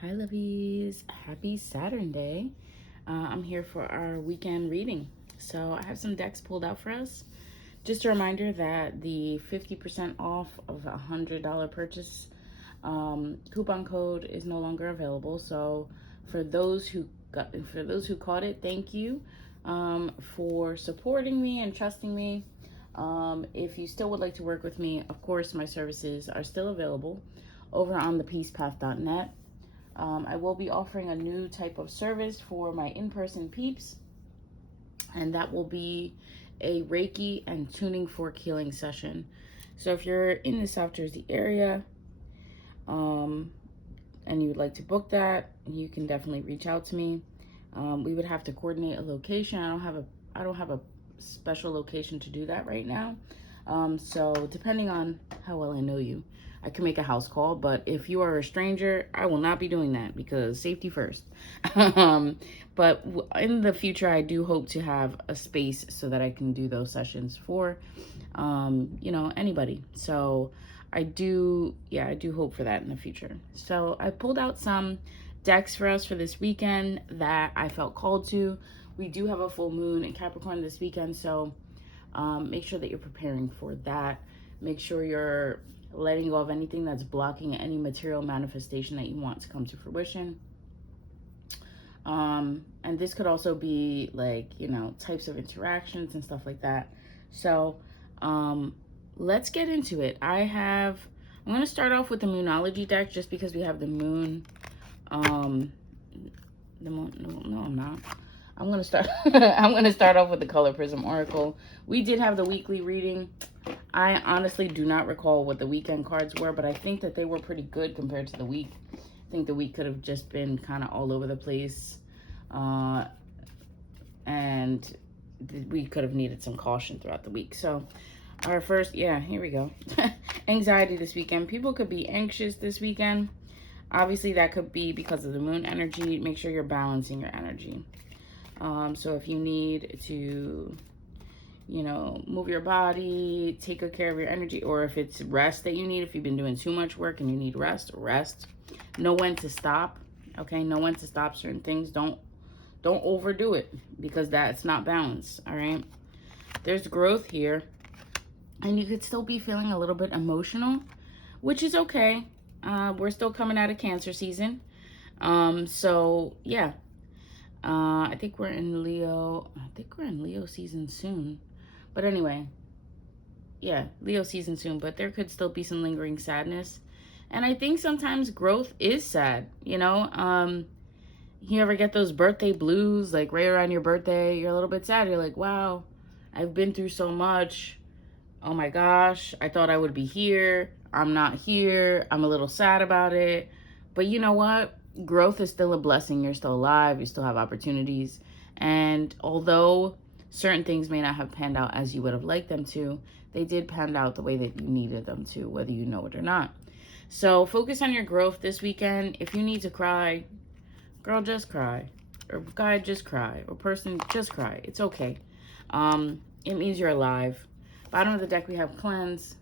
Hi, lovies. Happy Saturn Day. I'm here for our weekend reading. So, I have some decks pulled out for us. Just a reminder that the 50% off of a $100 purchase coupon code is no longer available. So, for those who caught it, thank you for supporting me and trusting me. If you still would like to work with me, of course, my services are still available over on thepeacepath.net. I will be offering a new type of service for my in-person peeps, and that will be a Reiki and tuning fork healing session. So if you're in the South Jersey area, um, and you would like to book that, you can definitely reach out to me. We would have to coordinate a location. I don't have a special location to do that right now. So depending on how well I know you, I can make a house call. But if you are a stranger, I will not be doing that because safety first. But in the future, I do hope to have a space so that I can do those sessions for, anybody. So I do hope for that in the future. So I pulled out some decks for us for this weekend that I felt called to. We do have a full moon in Capricorn this weekend, so make sure that you're preparing for that. Make sure you're letting go of anything that's blocking any material manifestation that you want to come to fruition. And this could also be like, types of interactions and stuff like that. So let's get into it. I'm going to start off with the Moonology deck just because we have the moon. No, I'm not. I'm going to start I'm going to start off with the Color Prism Oracle. We did have the weekly reading. I honestly do not recall what the weekend cards were, but I think that they were pretty good compared to the week. I think the week could have just been kind of all over the place. And we could have needed some caution throughout the week. So our first, here we go. Anxiety this weekend. People could be anxious this weekend. Obviously, that could be because of the moon energy. Make sure you're balancing your energy. So if you need to, move your body, take good care of your energy, or if it's rest that you need, if you've been doing too much work and you need rest. Know when to stop. Okay, know when to stop certain things. Don't overdo it because that's not balanced. All right. There's growth here, and you could still be feeling a little bit emotional, which is okay. We're still coming out of Cancer season. So yeah. I think we're in Leo. I think we're in Leo season soon. But anyway, Leo season soon. But there could still be some lingering sadness. And I think sometimes growth is sad, You ever get those birthday blues, like right around your birthday, you're a little bit sad. You're like, wow, I've been through so much. Oh my gosh, I thought I would be here. I'm not here. I'm a little sad about it. But you know what? Growth is still a blessing. You're still alive. You still have opportunities. And although certain things may not have panned out as you would have liked them to, they did pan out the way that you needed them to, whether you know it or not. So focus on your growth this weekend. If you need to cry, girl, just cry. Or guy, just cry. Or person, just cry. It's okay. It means you're alive. Bottom of the deck, we have cleanse.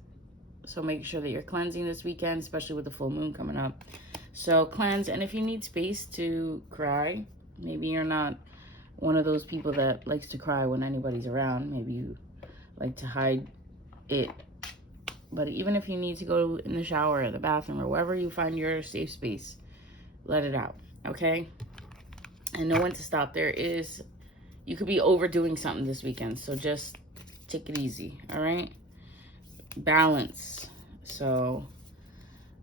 So make sure that you're cleansing this weekend, especially with the full moon coming up. So cleanse. And if you need space to cry, maybe you're not one of those people that likes to cry when anybody's around. Maybe you like to hide it. But even if you need to go in the shower or the bathroom or wherever you find your safe space, let it out, okay? And know when to stop. You could be overdoing something this weekend, so just take it easy, all right? Balance. So,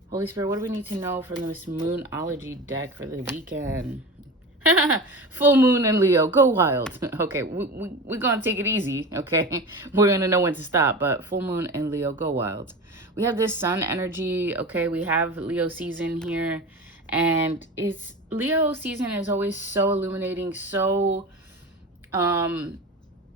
Holy Spirit, what do we need to know from this Moonology deck for the weekend? Full moon in Leo, go wild. Okay, we're gonna take it easy, okay? We're gonna know when to stop, but full moon in Leo, go wild. We have this sun energy, okay? We have Leo season here, and Leo season is always so illuminating, so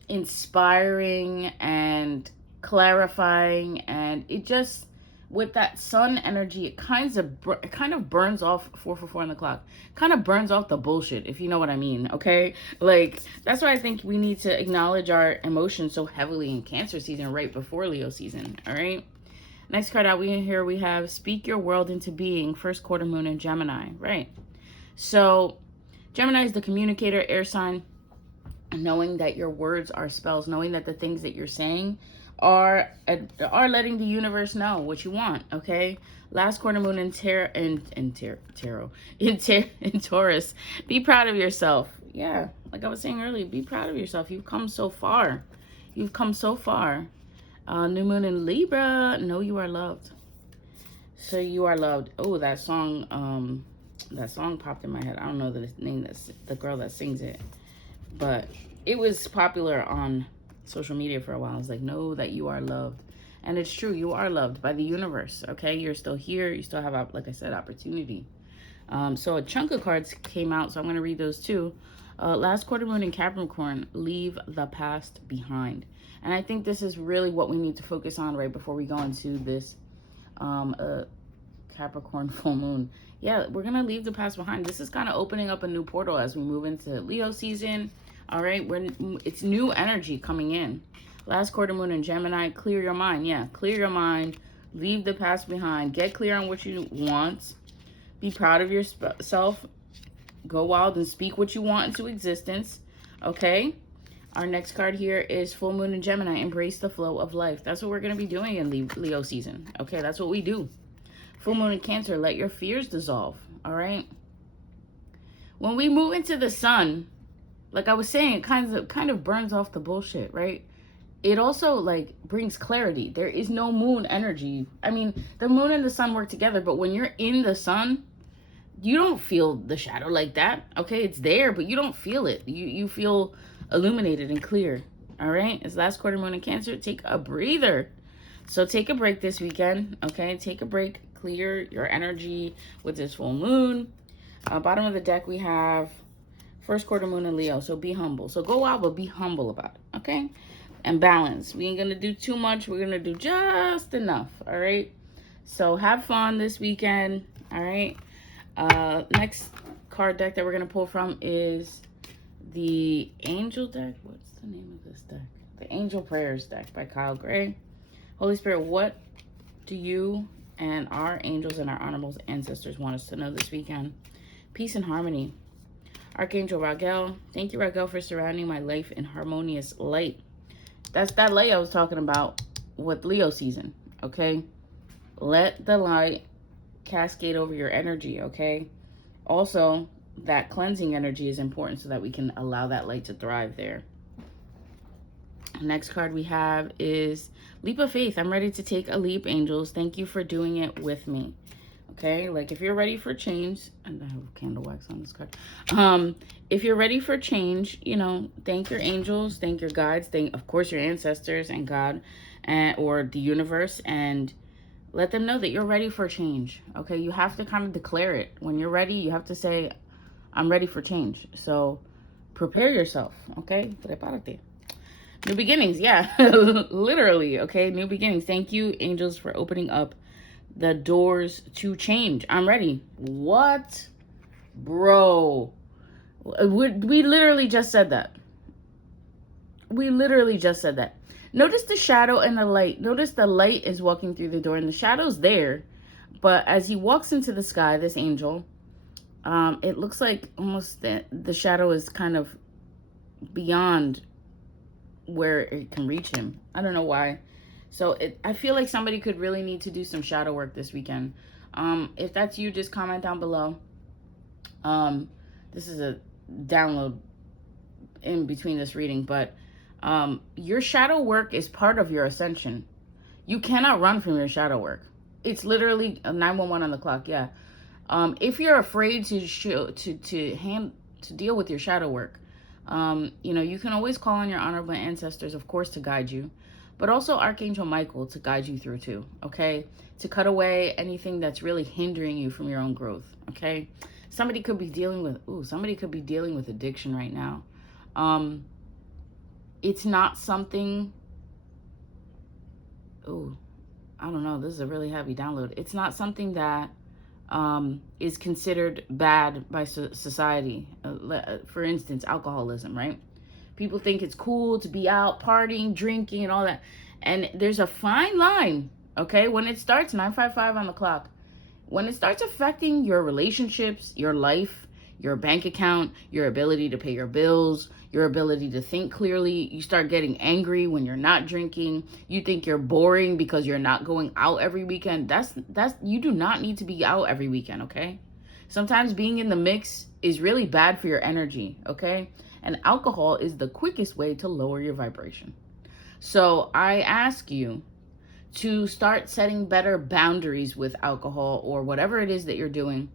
inspiring and clarifying, and it just, with that sun energy, it kind of burns off 4 on the clock. Kind of burns off the bullshit, if you know what I mean, okay? Like, that's why I think we need to acknowledge our emotions so heavily in Cancer season right before Leo season, all right? Next card out, we have Speak Your World into Being, first quarter moon in Gemini, right? So Gemini is the communicator, air sign, knowing that your words are spells, knowing that the things that you're saying are letting the universe know what you want. Okay, last quarter moon in in Taurus. Be proud of yourself. Yeah, like I was saying earlier, be proud of yourself. You've come so far. You've come so far. New moon in Libra. Know you are loved. So you are loved. Oh, that song popped in my head. I don't know the name. That's the girl that sings it, but it was popular on social media for a while. I was like, know that you are loved. And it's true, you are loved by the universe. Okay, you're still here. You still have, like I said, opportunity. So a chunk of cards came out, so I'm going to read those too. Last quarter moon in Capricorn, leave the past behind. And I think this is really what we need to focus on right before we go into this Capricorn full moon. Yeah, we're going to leave the past behind. This is kind of opening up a new portal as we move into Leo season. All right, it's new energy coming in. Last quarter moon in Gemini, clear your mind. Yeah, clear your mind. Leave the past behind. Get clear on what you want. Be proud of yourself. Go wild and speak what you want into existence. Okay? Our next card here is full moon in Gemini. Embrace the flow of life. That's what we're going to be doing in Leo season. Okay, that's what we do. Full moon in Cancer. Let your fears dissolve. All right? When we move into the sun, like I was saying, it kind of burns off the bullshit, right? It also like brings clarity. There is no moon energy. I mean, the moon and the sun work together, but when you're in the sun, you don't feel the shadow like that. Okay, it's there, but you don't feel it. You feel illuminated and clear. All right, it's last quarter moon in Cancer. Take a breather. So take a break this weekend. Okay, take a break. Clear your energy with this full moon. Bottom of the deck, we have first quarter moon in Leo. So be humble. So go out, but be humble about it. Okay, and balance. We ain't gonna do too much. We're gonna do just enough. All right. So have fun this weekend. All right. Next card deck that we're going to pull from is the Angel deck. What's the name of this deck? The Angel Prayers deck by Kyle Gray. Holy Spirit, what do you and our angels and our honorable ancestors want us to know this weekend? Peace and harmony. Archangel Raguel. Thank you, Raguel, for surrounding my life in harmonious light. That's that light I was talking about with Leo season, okay? Let the light cascade over your energy, okay? Also, that cleansing energy is important so that we can allow that light to thrive there. Next card we have is Leap of Faith. I'm ready to take a leap, angels. Thank you for doing it with me. Okay, like if you're ready for change, and I have candle wax on this card. If you're ready for change, you know, thank your angels, thank your guides, thank of course your ancestors and God, or the universe, and let them know that you're ready for change. Okay, you have to kind of declare it. When you're ready, you have to say, I'm ready for change. So prepare yourself, okay? Prepárate. New beginnings, yeah, literally, okay? New beginnings. Thank you, angels, for opening up the doors to change. I'm ready. What? Bro. We literally just said that. We literally just said that. Notice the shadow and the light. Notice the light is walking through the door and the shadow's there. But as he walks into the sky, this angel, it looks like almost the shadow is kind of beyond where it can reach him. I don't know why. So I feel like somebody could really need to do some shadow work this weekend. If that's you, just comment down below. This is a download in between this reading, but your shadow work is part of your ascension. You cannot run from your shadow work. It's literally a 911 on the clock. Yeah. If you're afraid to deal with your shadow work, you know, you can always call on your honorable ancestors, of course, to guide you, but also Archangel Michael to guide you through too. Okay, to cut away anything that's really hindering you from your own growth. Okay, somebody could be dealing with addiction right now. It's not something, I don't know, this is a really heavy download. It's not something that is considered bad by society. For instance, alcoholism, right? People think it's cool to be out partying, drinking, and all that. And there's a fine line, okay? When it starts, 955 on the clock, when it starts affecting your relationships, your life, your bank account, your ability to pay your bills, your ability to think clearly. You start getting angry when you're not drinking. You think you're boring because you're not going out every weekend. That's you do not need to be out every weekend, okay? Sometimes being in the mix is really bad for your energy, okay? And alcohol is the quickest way to lower your vibration. So I ask you to start setting better boundaries with alcohol or whatever it is that you're doing.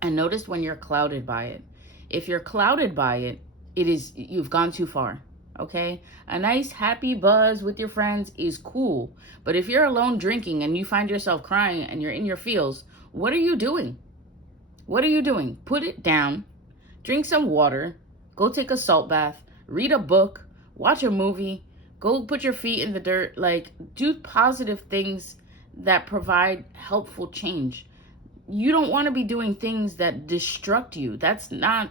And notice when you're clouded by it. If you're clouded by it, you've gone too far. Okay? A nice happy buzz with your friends is cool. But if you're alone drinking and you find yourself crying and you're in your feels, what are you doing? What are you doing? Put it down. Drink some water. Go take a salt bath. Read a book. Watch a movie. Go put your feet in the dirt. Like, do positive things that provide helpful change. You don't want to be doing things that destruct you. That's not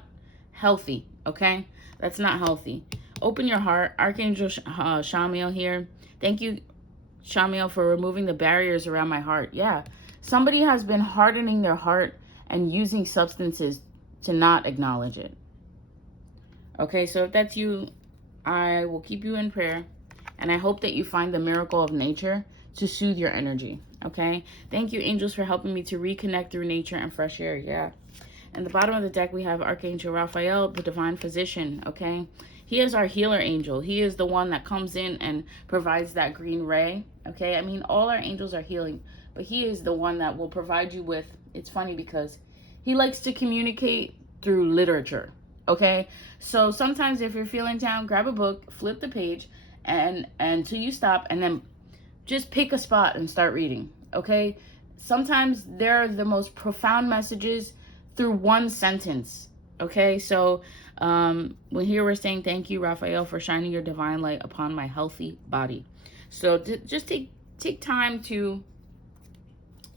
healthy, okay? That's not healthy. Open your heart. Archangel Shamiel here. Thank you, Shamiel, for removing the barriers around my heart. Yeah, somebody has been hardening their heart and using substances to not acknowledge it. Okay, so if that's you, I will keep you in prayer. And I hope that you find the miracle of nature to soothe your energy, okay? Thank you, angels, for helping me to reconnect through nature and fresh air, yeah. And the bottom of the deck, we have Archangel Raphael, the divine physician, okay? He is our healer angel. He is the one that comes in and provides that green ray, okay? I mean, all our angels are healing, but he is the one that will provide you with, it's funny because he likes to communicate through literature, okay? So sometimes if you're feeling down, grab a book, flip the page, and until you stop, and then just pick a spot and start reading, okay? Sometimes there are the most profound messages through one sentence, okay? So when here we're saying, thank you, Raphael, for shining your divine light upon my healthy body. So just take time to,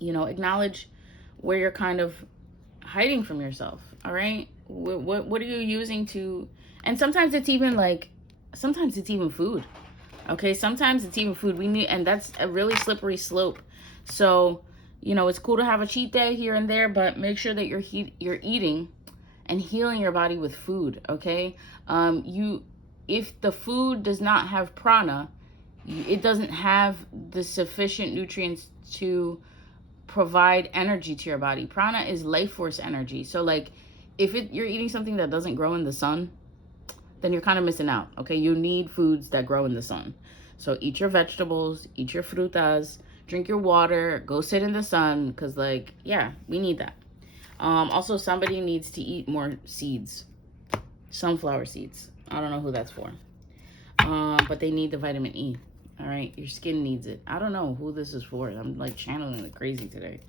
you know, acknowledge where you're kind of hiding from yourself, all right? What are you using to, and sometimes it's even food. Okay, sometimes it's even food we need, and that's a really slippery slope. So, you know, it's cool to have a cheat day here and there, but make sure that you're eating and healing your body with food. Okay, if the food does not have prana, it doesn't have the sufficient nutrients to provide energy to your body. Prana is life force energy. So, like, if you're eating something that doesn't grow in the sun, then you're kind of missing out, okay? You need foods that grow in the sun. So eat your vegetables, eat your frutas, drink your water, go sit in the sun, because, like, yeah, we need that. Also, somebody needs to eat more seeds, sunflower seeds. I don't know who that's for, but they need the vitamin E, all right? Your skin needs it. I don't know who this is for. I'm, like, channeling it crazy today.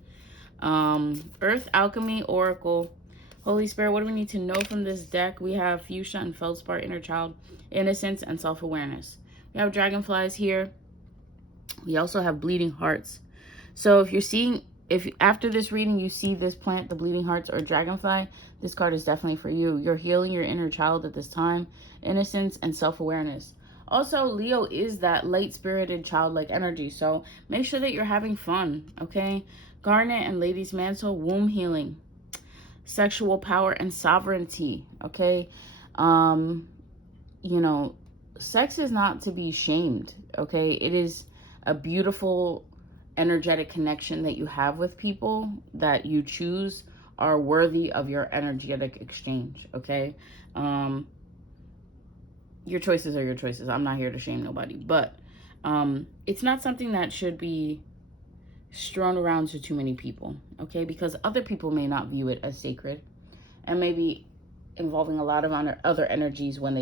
Earth Alchemy Oracle. Holy Spirit, what do we need to know from this deck? We have Fuchsia and Feldspar, Inner Child, Innocence, and Self-Awareness. We have Dragonflies here. We also have Bleeding Hearts. So if after this reading you see this plant, the Bleeding Hearts or Dragonfly, this card is definitely for you. You're healing your inner child at this time. Innocence and self-awareness. Also, Leo is that light-spirited, childlike energy. So make sure that you're having fun, okay? Garnet and Lady's Mantle, womb healing. Sexual power and sovereignty, okay? You know, sex is not to be shamed, okay? It is a beautiful energetic connection that you have with people that you choose are worthy of your energetic exchange, okay? Your choices are your choices. I'm not here to shame nobody, but it's not something that should be strewn around to too many people, okay? Because other people may not view it as sacred and maybe involving a lot of other energies when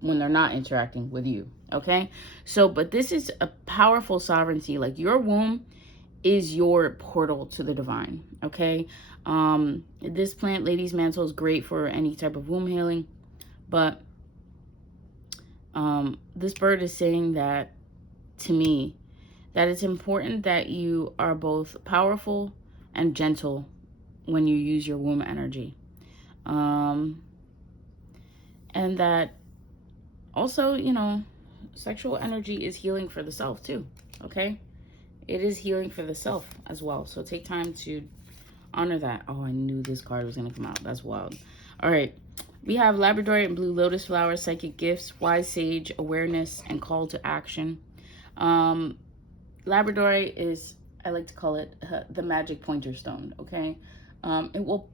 they're not interacting with you, okay? So, but this is a powerful sovereignty. Like, your womb is your portal to the divine, okay? This plant, Lady's Mantle, is great for any type of womb healing, but this bird is saying that, to me, that it's important that you are both powerful and gentle when you use your womb energy. And that also, you know, sexual energy is healing for the self too, okay? It is healing for the self as well. So take time to Honor that. Oh, I knew this card was going to come out. That's wild. All right. We have Labradorite and Blue Lotus Flower, Psychic Gifts, Wise Sage, Awareness, and Call to Action. Labradorite is, I like to call it the magic pointer stone, okay? It will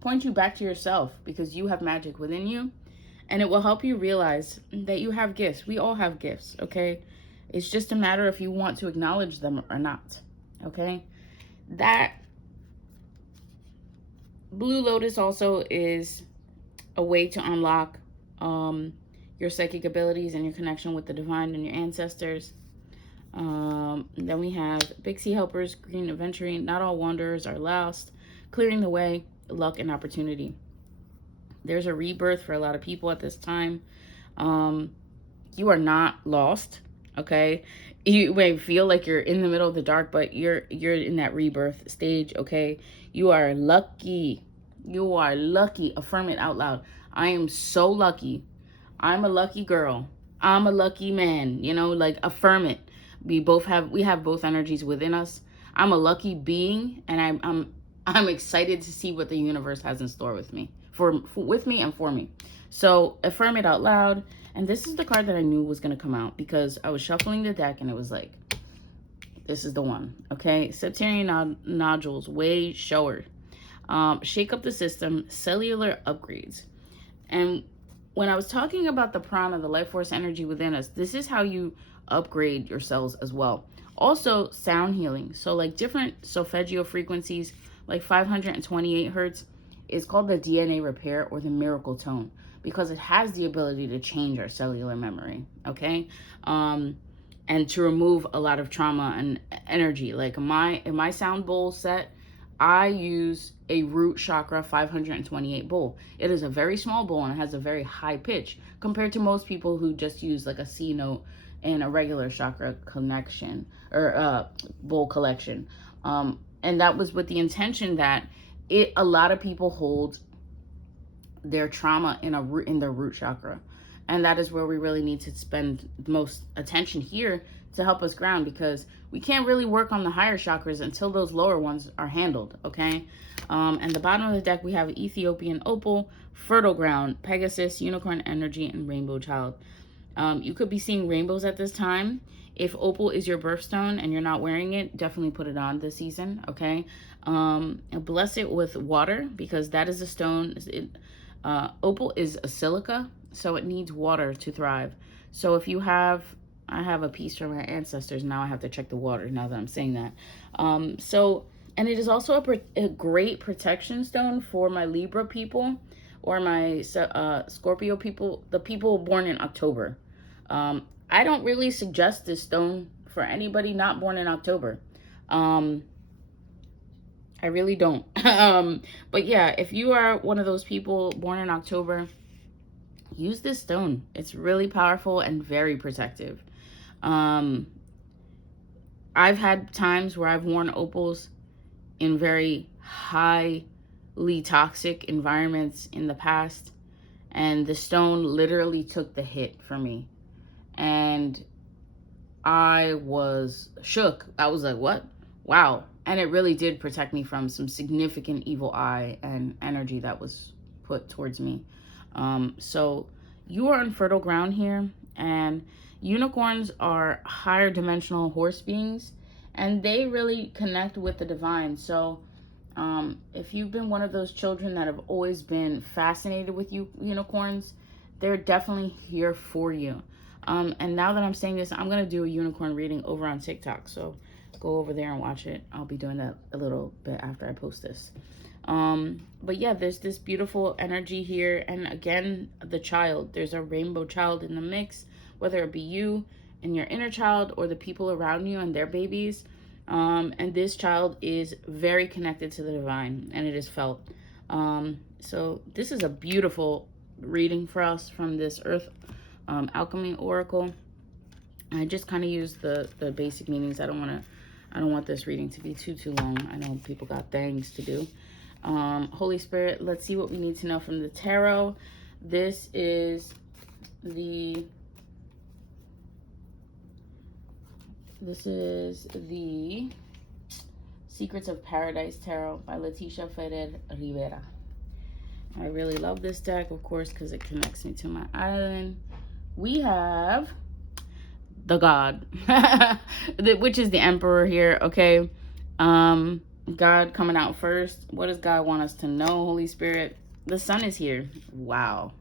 point you back to yourself because you have magic within you, and it will help you realize that you have gifts. We all have gifts, okay? It's just a matter if you want to acknowledge them or not, okay? That Blue Lotus also is a way to unlock your psychic abilities and your connection with the divine and your ancestors. Then we have Big Sea Helpers, Green Aventurine, Not All Wanderers Are Lost, Clearing the Way, Luck and Opportunity. There's a rebirth for a lot of people at this time. You are not lost, okay? You may feel like you're in the middle of the dark, but you're in that rebirth stage, okay? You are lucky. You are lucky. Affirm it out loud. I am so lucky. I'm a lucky girl. I'm a lucky man. You know, like affirm it. We have both energies within us. I'm a lucky being, and I'm excited to see what the universe has in store with me, with me and for me. So affirm it out loud. And this is the card that I knew was going to come out because I was shuffling the deck and it was like, this is the one. Okay. Septarian nodules, way shower. Shake up the system, cellular upgrades. And when I was talking about the prana, the life force energy within us, this is how you upgrade your cells as well. Also, sound healing. So like different solfeggio frequencies, like 528 hertz, is called the DNA repair or the miracle tone because it has the ability to change our cellular memory, okay? And to remove a lot of trauma and energy. Like in my sound bowl set, I use a root chakra 528 bowl. It is a very small bowl and it has a very high pitch compared to most people who just use like a C note and a regular chakra connection or bowl collection. And that was with the intention that a lot of people hold their trauma in their root chakra. And that is where we really need to spend the most attention here to help us ground, because we can't really work on the higher chakras until those lower ones are handled, okay? And the bottom of the deck, we have Ethiopian Opal, Fertile Ground, Pegasus, Unicorn Energy, and Rainbow Child. You could be seeing rainbows at this time. If Opal is your birthstone and you're not wearing it, definitely put it on this season, okay? Bless it with water because that is a stone. Opal is a silica, so it needs water to thrive. So if you have, I have a piece from our ancestors. Now I have to check the water now that I'm saying that. And it is also a great protection stone for my Libra people or my Scorpio people, the people born in October. I don't really suggest this stone for anybody not born in October. I really don't. But yeah, if you are one of those people born in October, use this stone. It's really powerful and very protective. I've had times where I've worn opals in very highly toxic environments in the past, and the stone literally took the hit for me. And I was shook. I was like, what? Wow. And it really did protect me from some significant evil eye and energy that was put towards me. So you are on fertile ground here, and unicorns are higher dimensional horse beings, and they really connect with the divine. So if you've been one of those children that have always been fascinated with unicorns, they're definitely here for you. And now that I'm saying this, I'm going to do a unicorn reading over on TikTok. So go over there and watch it. I'll be doing that a little bit after I post this. But yeah, there's this beautiful energy here. And again, the child, there's a rainbow child in the mix, whether it be you and your inner child or the people around you and their babies. And this child is very connected to the divine, and it is felt. So this is a beautiful reading for us from this Earth Alchemy Oracle. I just kind of use the basic meanings. I don't want this reading to be too long. I know people got things to do. Holy Spirit, let's see what we need to know from the tarot. This is the Secrets of Paradise Tarot by Leticia Ferrer Rivera. I really love this deck, of course, because it connects me to my island. We have the God, which is the Emperor here, okay? God coming out first. What does God want us to know, Holy Spirit? The sun is here. Wow.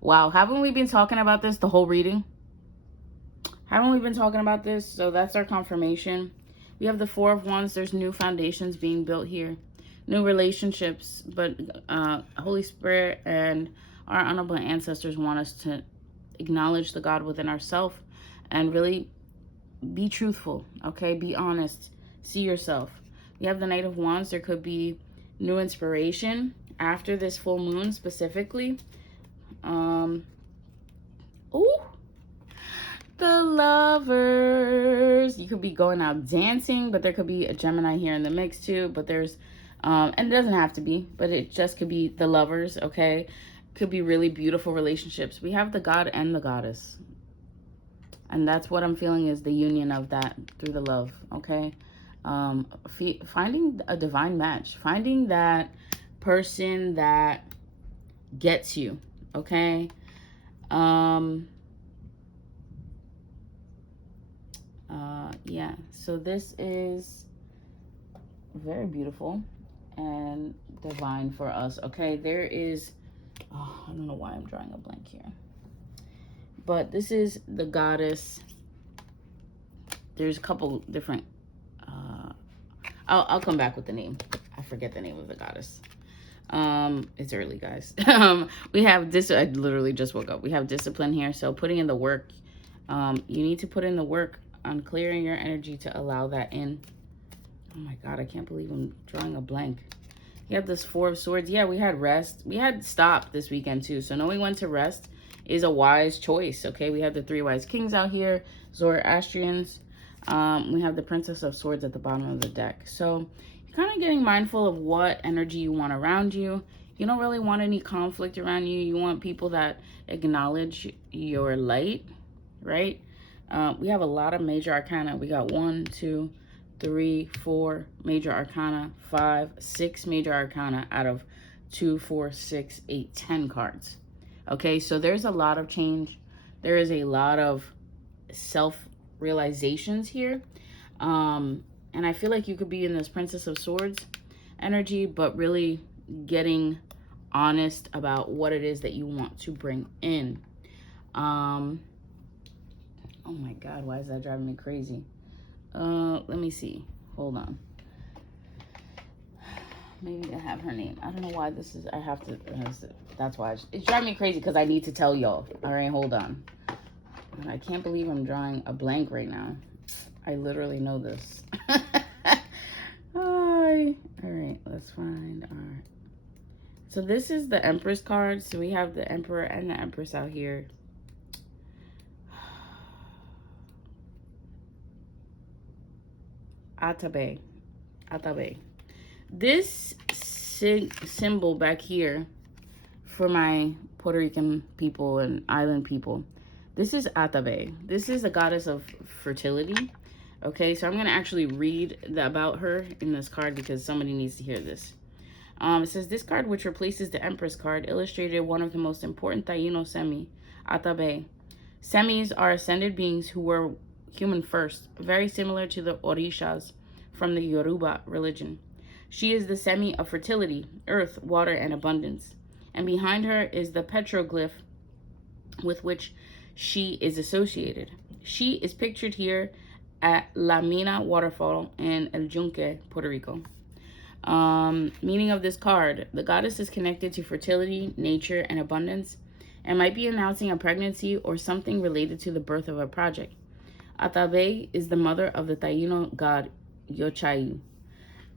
Wow, haven't we been talking about this the whole reading? Haven't we been talking about this? So that's our confirmation. We have the Four of Wands. There's new foundations being built here. New relationships. But Holy Spirit and our honorable ancestors want us to acknowledge the God within ourselves and really be truthful, okay? Be honest. See yourself. We have the Knight of Wands. There could be new inspiration after this full moon specifically. Ooh. The Lovers. You could be going out dancing, but there could be a Gemini here in the mix too. But there's, and it doesn't have to be, but it just could be the Lovers, okay? Could be really beautiful relationships. We have the God and the Goddess. And that's what I'm feeling is the union of that through the love, okay? Finding a divine match. Finding that person that gets you, okay? Yeah, so this is very beautiful and divine for us, okay? There is, I don't know why I'm drawing a blank here, but this is the Goddess. There's a couple different, I'll come back with the name. I forget the name of the Goddess. It's early, guys. We have this, I literally just woke up. We have discipline here, so putting in the work. You need to put in the work on clearing your energy to allow that in. Oh my God, I can't believe I'm drawing a blank. You have this Four of Swords. Yeah, we had rest. We had stop this weekend too. So knowing when to rest is a wise choice, okay? We have the Three Wise Kings out here, Zoroastrians. We have the Princess of Swords at the bottom of the deck. So you're kind of getting mindful of what energy you want around you. You don't really want any conflict around you. You want people that acknowledge your light, right? We have a lot of major arcana. We got 1, 2, 3, 4 major arcana, 5, 6 major arcana out of 2, 4, 6, 8, 10 cards. Okay, so there's a lot of change. There is a lot of self-realizations here. And I feel like you could be in this Princess of Swords energy, but really getting honest about what it is that you want to bring in. Oh my God, why is that driving me crazy? Let me see. Hold on. Maybe I have her name. I don't know why this is. I have to. That's why it's driving me crazy because I need to tell y'all. All right, hold on. And I can't believe I'm drawing a blank right now. I literally know this. All right, let's find our. So this is the Empress card. So we have the Emperor and the Empress out here. Atabe. This symbol back here for my Puerto Rican people and island people, this is Atabe. This is a goddess of fertility. Okay, so I'm going to actually read about her in this card because somebody needs to hear this. It says, this card, which replaces the Empress card, illustrated one of the most important Taino Semi, Atabe. Semis are ascended beings who were human first, very similar to the Orishas from the Yoruba religion. She is the Semi of fertility, earth, water, and abundance. And behind her is the petroglyph with which she is associated. She is pictured here at La Mina waterfall in El Yunque, Puerto Rico. Meaning of this card, the goddess is connected to fertility, nature, and abundance, and might be announcing a pregnancy or something related to the birth of a project. Atabe is the mother of the Taino god Yochayu,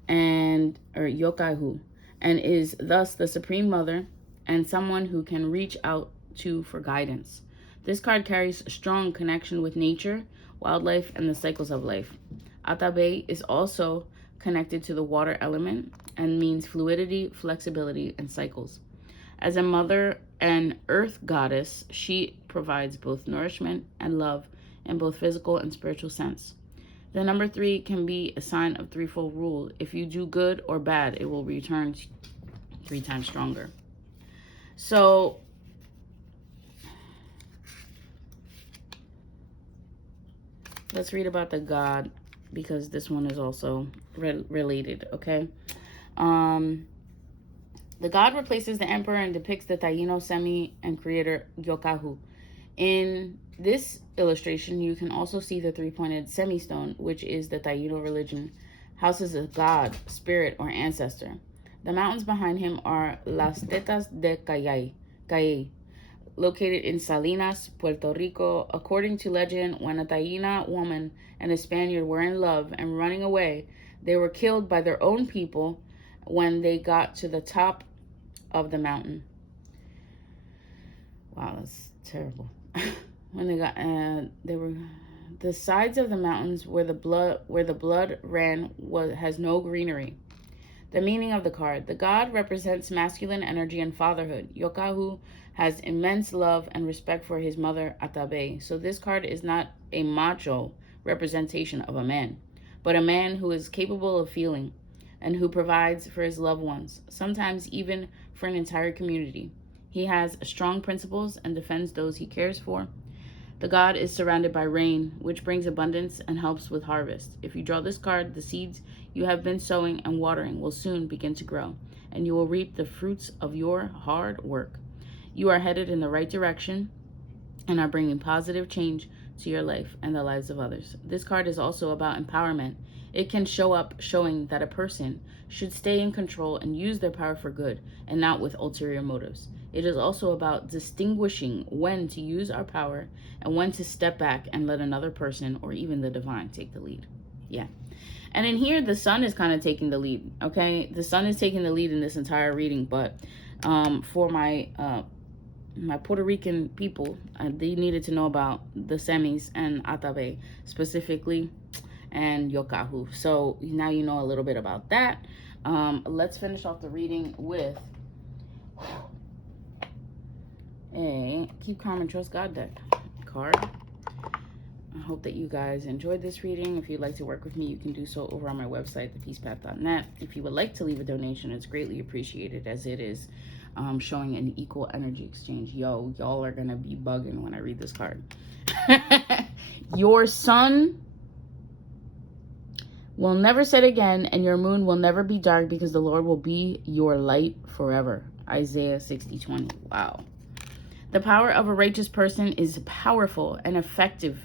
or Yokaihu, and is thus the supreme mother and someone who can reach out to for guidance. This card carries a strong connection with nature, wildlife, and the cycles of life. Atabe is also connected to the water element and means fluidity, flexibility, and cycles. As a mother and earth goddess, she provides both nourishment and love in both physical and spiritual sense. The number 3 can be a sign of threefold rule. If you do good or bad, it will return 3 times stronger. So let's read about the god, because this one is also related, okay? The god replaces the emperor and depicts the Taino semi and creator Yokahu. In this illustration, you can also see the 3-pointed semi-stone, which is the Taino religion, houses a god, spirit, or ancestor. The mountains behind him are Las Tetas de Cayey, located in Salinas, Puerto Rico. According to legend, when a Taína woman and a Spaniard were in love and running away, they were killed by their own people when they got to the top of the mountain. Wow, that's terrible. When they got, they were, the sides of the mountains where the blood ran has no greenery. The meaning of the card: the god represents masculine energy and fatherhood. Yokahu has immense love and respect for his mother Atabe. So this card is not a macho representation of a man, but a man who is capable of feeling and who provides for his loved ones, sometimes even for an entire community. He has strong principles and defends those he cares for. The god is surrounded by rain, which brings abundance and helps with harvest. If you draw this card, the seeds you have been sowing and watering will soon begin to grow, and you will reap the fruits of your hard work. You are headed in the right direction and are bringing positive change to your life and the lives of others. This card is also about empowerment. It can show up showing that a person should stay in control and use their power for good and not with ulterior motives. It is also about distinguishing when to use our power and when to step back and let another person or even the divine take the lead. Yeah. And in here, the sun is kind of taking the lead, okay? The sun is taking the lead in this entire reading, but for my Puerto Rican people, they needed to know about the semis and Atabe specifically, and Yokahu. So now you know a little bit about that. Let's finish off the reading with a Keep Calm and Trust God deck card. I hope that you guys enjoyed this reading. If you'd like to work with me, you can do so over on my website, thepeacepath.net. If you would like to leave a donation, it's greatly appreciated, as it is showing an equal energy exchange. Yo, y'all are gonna be bugging when I read this card. Your sun will never set again, and your moon will never be dark, because the Lord will be your light forever. Isaiah 60:20. Wow. The power of a righteous person is powerful and effective.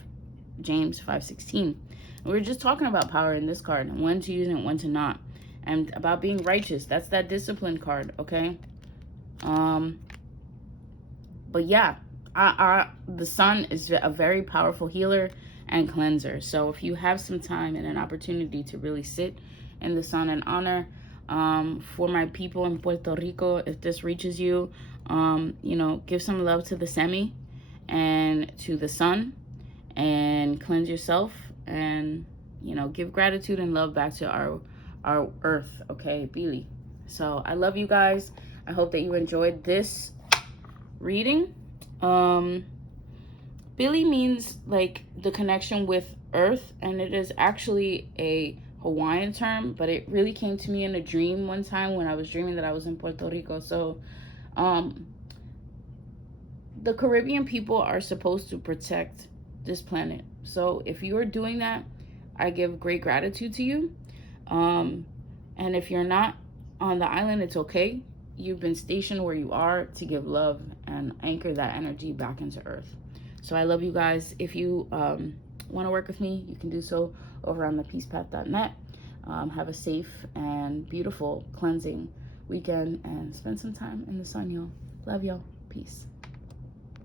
James 5:16. We were just talking about power in this card, and when to use it and when to not, and about being righteous. That's that discipline card, okay? But yeah, the sun is a very powerful healer and cleanser. So if you have some time and an opportunity to really sit in the sun and honor, for my people in Puerto Rico, if this reaches you, you know, give some love to the semi and to the sun, and cleanse yourself, and, you know, give gratitude and love back to our earth, okay? Billy. So I love you guys. I hope that you enjoyed this reading. Billy means like the connection with earth, and it is actually a Hawaiian term, but it really came to me in a dream one time when I was dreaming that I was in Puerto Rico. So the Caribbean people are supposed to protect this planet. So if you are doing that, I give great gratitude to you. And if you're not on the island, it's okay. You've been stationed where you are to give love and anchor that energy back into earth. So I love you guys. If you want to work with me, you can do so over on thepeacepath.net. Have a safe and beautiful cleansing weekend, and spend some time in the sun, y'all. Love y'all. Peace.